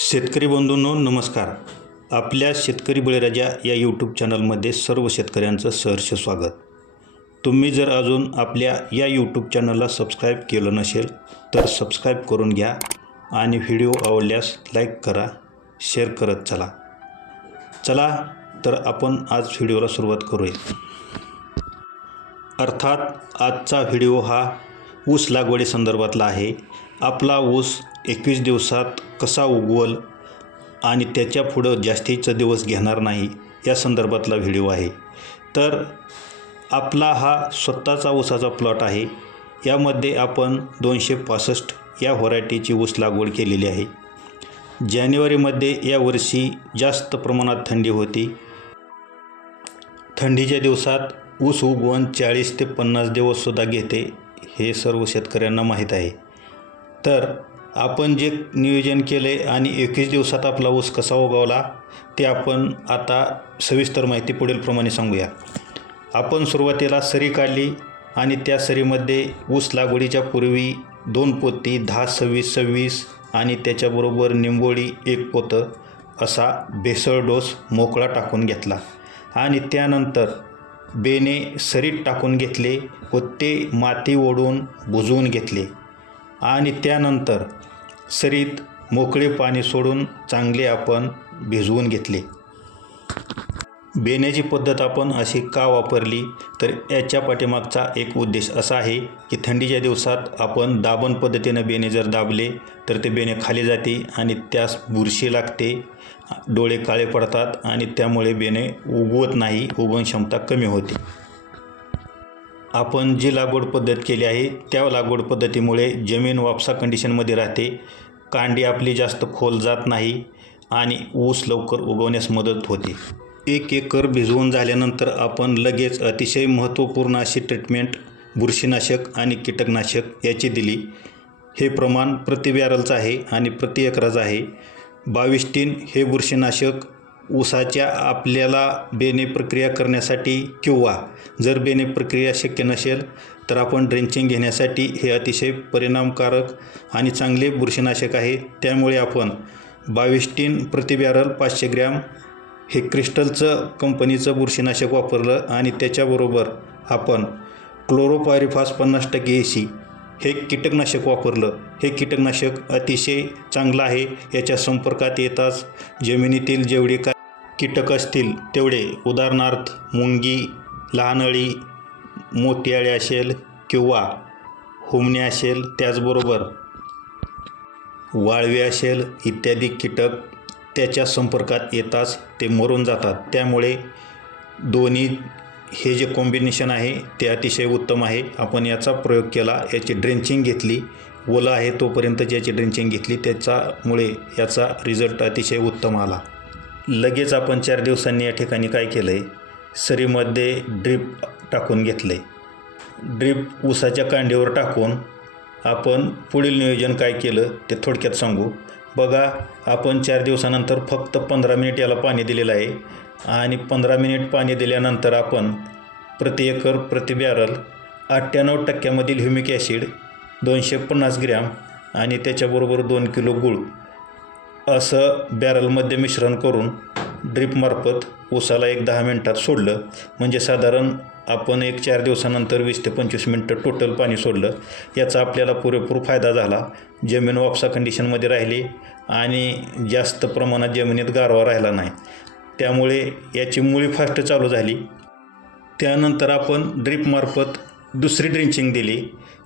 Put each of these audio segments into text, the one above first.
शेतकरी बंधूंनो नमस्कार. आपल्या शेतकरी बळीराजा या यूट्यूब चॅनलमध्ये सर्व शेतकऱ्यांचं सहर्ष स्वागत. तुम्ही जर अजून आपल्या या यूट्यूब चॅनलला सबस्क्राईब केलं नसेल तर सबस्क्राईब करून घ्या आणि व्हिडिओ आवडल्यास लाईक करा शेअर करत चला. चला तर आपण आज व्हिडिओला सुरुवात करूया. अर्थात आजचा व्हिडिओ हा ऊस लागवडी संदर्भातला आहे. आपला ऊस एकवीस दिवसात कसा उगवल आणि त्याच्या पुढं जास्तीचा दिवस घेणार नाही या संदर्भातला व्हिडिओ आहे. तर आपला हा स्वतःचा ऊसाचा प्लॉट आहे. यामध्ये आपण दोनशे पासष्ट या व्हरायटीची ऊस लागवड केलेली आहे. जानेवारीमध्ये यावर्षी जास्त प्रमाणात थंडी होती. थंडीच्या दिवसात ऊस उगवण चाळीस ते पन्नास दिवससुद्धा घेते हे सर्व शेतकऱ्यांना माहीत आहे. तर आपण जे नियोजन केले आणि एकवीस दिवसात आपला ऊस कसा उगवला ते आपण आता सविस्तर माहिती पुढीलप्रमाणे सांगूया. आपण सुरुवातीला सरी काढली आणि त्या सरीमध्ये ऊस लागवडीच्या पूर्वी दोन पोती दहा सव्वीस सव्वीस आणि त्याच्याबरोबर निंबोळी एक पोतं असा भेसळ डोस मोकळा टाकून घेतला. आणि त्यानंतर बेने सरीत टाकून घेतले व ते माती ओढून बुजवून घेतले. आणि त्यानंतर सरीत मोकळे पाणी सोडून चांगले आपण भिजवून घेतले. बेण्याची पद्धत आपण अशी का वापरली? तर याच्या पाठीमागचा एक उद्देश असा आहे की थंडीच्या दिवसात आपण दाबण पद्धतीनं बेणे जर दाबले तर ते बेणे खाली जाते आणि त्यास बुरशी लागते. डोळे काळे पडतात आणि त्यामुळे बेणे उगवत नाही उगवण क्षमता कमी होते. आपण जी लागवड पद्धत केली आहे त्या लागवड पद्धतीमुळे जमीन वापसा कंडिशनमध्ये राहते. कांडी आपली जास्त खोल जात नाही आणि ऊस लवकर उगवण्यास मदत होते. एक एकर भिजवून झाल्यानंतर आपण लगेच अतिशय महत्त्वपूर्ण अशी ट्रीटमेंट बुरशीनाशक आणि कीटकनाशक याची दिली. हे प्रमाण प्रति बॅरलचं आहे आणि प्रति एकराचं आहे. बावीस टीन हे बुरशीनाशक ऊसाच्या आपल्याला बेने प्रक्रिया करण्यासाठी किंवा जर बेने प्रक्रिया शक्य नसेल तर आपण ड्रेंचिंग घेण्यासाठी हे अतिशय परिणामकारक आणि चांगले बुरशीनाशक आहे. त्यामुळे आपण बावीस टीन प्रतिबॅरल पाचशे ग्रॅम हे क्रिस्टलचं कंपनीचं बुरशीनाशक वापरलं आणि त्याच्याबरोबर आपण क्लोरोपायरिफास पन्नास टक्के ए सी हे कीटकनाशक वापरलं. हे कीटकनाशक अतिशय चांगलं आहे. याच्या संपर्कात येताच जमिनीतील जेवढे काय कीटक असतील तेवढे. उदाहरणार्थ मुंगी लहान अळी अळी असेल किंवा हुमणे असेल त्याचबरोबर वाळवे असेल इत्यादी कीटक त्याच्या संपर्कात येताच ते मरून जातात. त्यामुळे दोन्ही हे जे कॉम्बिनेशन आहे ते अतिशय उत्तम आहे. आपण याचा प्रयोग केला याची ड्रेंचिंग घेतली. ओला आहे तोपर्यंत ज्याची ड्रेंचिंग घेतली त्याच्यामुळे याचा रिझल्ट अतिशय उत्तम आला. लगेच आपण चार दिवसांनी या ठिकाणी काय केलं आहे सरीमध्ये ड्रीप टाकून घेतलं आहे ड्रीप ऊसाच्या कांडीवर टाकून आपण पुढील नियोजन काय केलं ते थोडक्यात सांगू. बघा आपण चार दिवसानंतर फक्त पंधरा मिनिट याला पाणी दिलेलं आहे आणि पंधरा मिनिट पाणी दिल्यानंतर आपण प्रति एकर प्रति बॅरल अठ्ठ्याण्णव टक्क्यामधील ह्युमिक ॲसिड दोनशे पन्नास ग्रॅम आणि त्याच्याबरोबर दोन किलो गूळ असं बॅरलमध्ये मिश्रण करून ड्रीपमार्फत उसाला एक दहा मिनटात सोडलं. म्हणजे साधारण आपण एक चार दिवसानंतर वीस ते पंचवीस मिनटं टोटल पाणी सोडलं. याचा आपल्याला पुरेपूर फायदा झाला. जमीन वापसा कंडिशनमध्ये राहिली आणि जास्त प्रमाणात जमिनीत गारवा राहिला नाही. त्यामुळे याची मुळी फास्ट चालू झाली. त्यानंतर आपण ड्रीपमार्फत दुसरी ड्रिंचिंग दिली.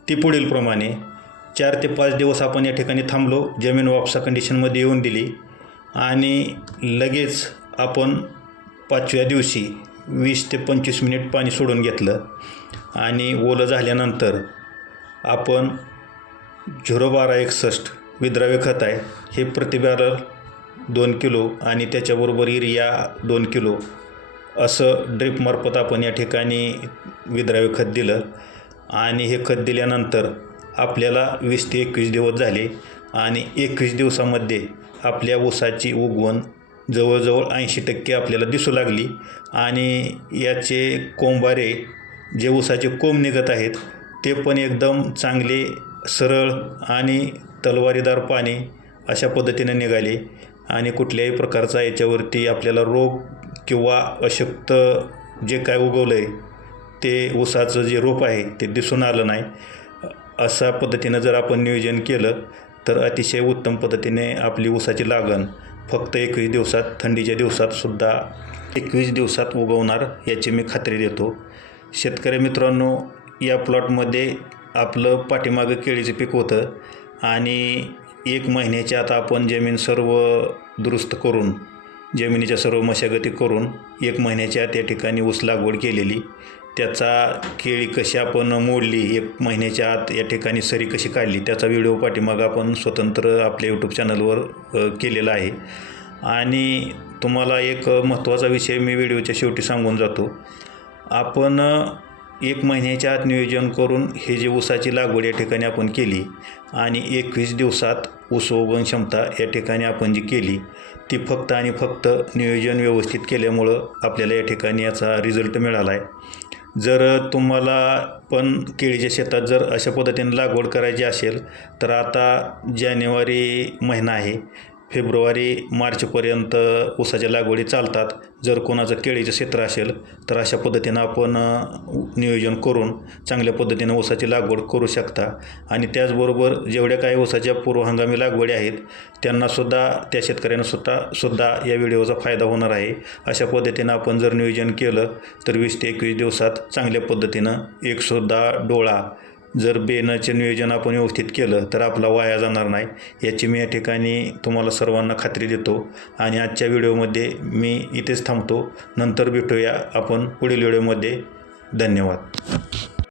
ती पुढीलप्रमाणे चार ते पाच दिवस आपण या ठिकाणी थांबलो जमीन वापसा कंडिशनमध्ये येऊन दिली आणि लगेच आपण पाचव्या दिवशी वीस ते पंचवीस मिनिट पाणी सोडून घेतलं आणि ओलं झाल्यानंतर आपण झिरो बारा एकसष्ट विद्राव्य खत आहे हे प्रतिबॅरल दोन किलो आणि त्याच्याबरोबर युरिया दोन किलो असं ड्रीपमार्फत आपण या ठिकाणी विद्राव्य खत दिलं आणि हे खत दिल्यानंतर आपल्याला वीस ते एकवीस दिवस झाले आणि एकवीस दिवसामध्ये आपल्या ऊसाची उगवण जवळजवळ ऐंशी टक्के आपल्याला दिसू लागली. आणि याचे कोंबारे जे ऊसाचे कोंब निघत आहेत ते पण एकदम चांगले सरळ आणि तलवारीदार पाने अशा पद्धतीनं निघाले. आणि कुठल्याही प्रकारचा याच्यावरती आपल्याला रोग किंवा अशक्त जे काय उगवलं आहे ते ऊसाचं जे रोप आहे ते दिसून आलं नाही. अशा पद्धतीनं जर आपण नियोजन केलं तर अतिशय उत्तम पद्धतीने आपली ऊसाची लागण फक्त एकवीस दिवसात थंडीच्या दिवसातसुद्धा एकवीस दिवसात उगवणार याची मी खात्री देतो. शेतकरी मित्रांनो या प्लॉटमध्ये आपलं पाठीमागं केळीचं पीक होतं आणि एक महिन्याच्या आता आपण जमीन सर्व दुरुस्त करून जमिनीच्या सर्व मशागती करून एक महिन्याच्या त्या ठिकाणी ऊस लागवड केलेली. त्याचा केळी कशी आपण मोडली एक महिन्याच्या आत या ठिकाणी सरी कशी काढली त्याचा व्हिडिओ पाठीमाग आपण स्वतंत्र आपल्या यूट्यूब चॅनलवर केलेला आहे. आणि तुम्हाला एक महत्त्वाचा विषय मी व्हिडिओच्या शेवटी सांगून जातो. आपण एक महिन्याच्या आत नियोजन करून हे जे ऊसाची लागवड या ठिकाणी आपण केली आणि एकवीस दिवसात ऊस उगवण क्षमता या ठिकाणी आपण जी केली ती फक्त आणि फक्त नियोजन व्यवस्थित केल्यामुळं आपल्याला या ठिकाणी याचा रिझल्ट मिळाला आहे. जर तुम्हाला पण केळीच्या शेतात जर अशा पद्धतीने लागवड करायची असेल तर आता जानेवारी महिना आहे. फेब्रुवारी मार्चपर्यंत ऊसाच्या लागवडी चालतात. जर कोणाचं केळीचं क्षेत्र असेल तर अशा पद्धतीनं आपण नियोजन करून चांगल्या पद्धतीनं ऊसाची लागवड करू शकता. आणि त्याचबरोबर जेवढ्या काही ऊसाच्या पूर्व हंगामी लागवडी आहेत त्यांनासुद्धा त्या शेतकऱ्यांना सुद्धा सुद्धा या व्हिडिओचा फायदा होणार आहे. अशा पद्धतीनं आपण जर नियोजन केलं तर वीस ते एकवीस दिवसात चांगल्या पद्धतीनं एकसुद्धा डोळा जर बेनाचे नियोजन आपण व्यवस्थित केलं तर आपला वाया जाणार नाही. याची मी या ठिकाणी तुम्हाला सर्वांना खात्री देतो आणि आजच्या व्हिडिओमध्ये मी इथेच थांबतो. नंतर भेटूया आपण पुढील व्हिडिओमध्ये. धन्यवाद.